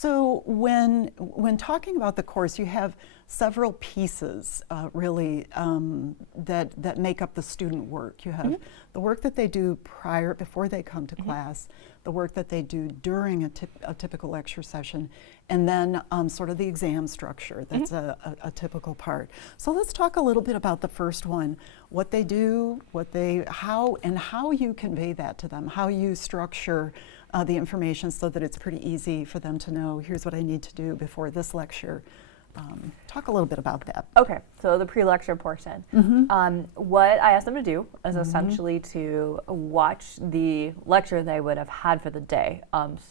So when talking about the course, you have several pieces really that make up the student work. You have the work that they do before they come to class, the work that they do during a typical lecture session, and then sort of the exam structure. That's a typical part. So let's talk a little bit about the first one, what they do, how you convey that to them, how you structure the information so that it's pretty easy for them to know, here's what I need to do before this lecture. Talk a little bit about that. Okay, so the pre-lecture portion. What I asked them to do is essentially to watch the lecture they would have had for the day.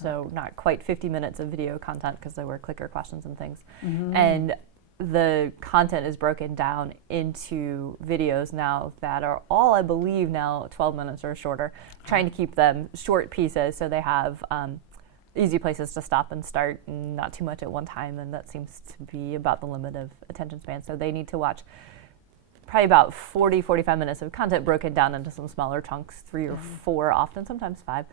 So not quite 50 minutes of video content because there were clicker questions and things. And the content is broken down into videos now that are all, I believe now, 12 minutes or shorter, trying to keep them short pieces so they have easy places to stop and start, and not too much at one time, and that seems to be about the limit of attention span. So they need to watch probably about 40-45 minutes of content broken down into some smaller chunks, 3 or 4 often, sometimes 5.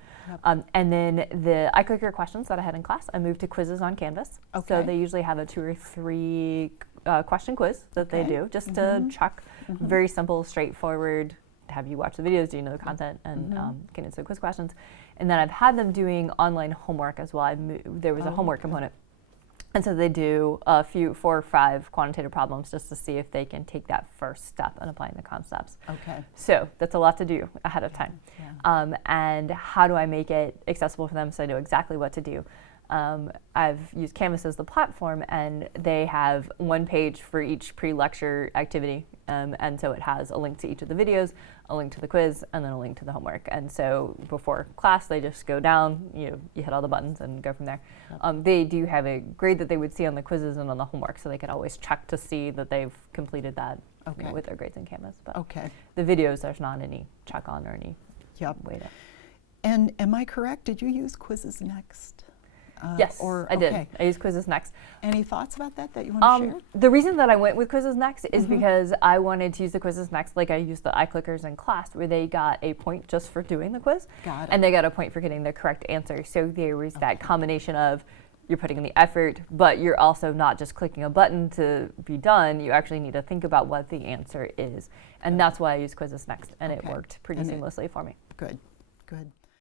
And then the iClicker questions that I had in class, I moved to quizzes on Canvas. So they usually have a 2 or 3 question quiz that they do, just to check. Very simple, straightforward. Have you watched the videos? Do you know the content? And get into the quiz questions. And then I've had them doing online homework as well. There was a homework component. And so they do 4 or 5 quantitative problems just to see if they can take that first step in applying the concepts. So that's a lot to do ahead of time. And how do I make it accessible for them so I know exactly what to do? I've used Canvas as the platform, and they have one page for each pre-lecture activity. And so it has a link to each of the videos, a link to the quiz, and then a link to the homework. And so before class, they just go down, you hit all the buttons and go from there. They do have a grade that they would see on the quizzes and on the homework, so they could always check to see that they've completed that with their grades in Canvas. But the videos, there's not any check on or any way to. And am I correct? Did you use Quizzes Next? Yes, I did. I used Quizzes Next. Any thoughts about that you want to share? The reason that I went with Quizzes Next is because I wanted to use the Quizzes Next like I used the iClickers in class, where they got a point just for doing the quiz. And they got a point for getting the correct answer. So there was that combination of you're putting in the effort, but you're also not just clicking a button to be done. You actually need to think about what the answer is. And that's why I used Quizzes Next, and it worked pretty seamlessly for me. Good.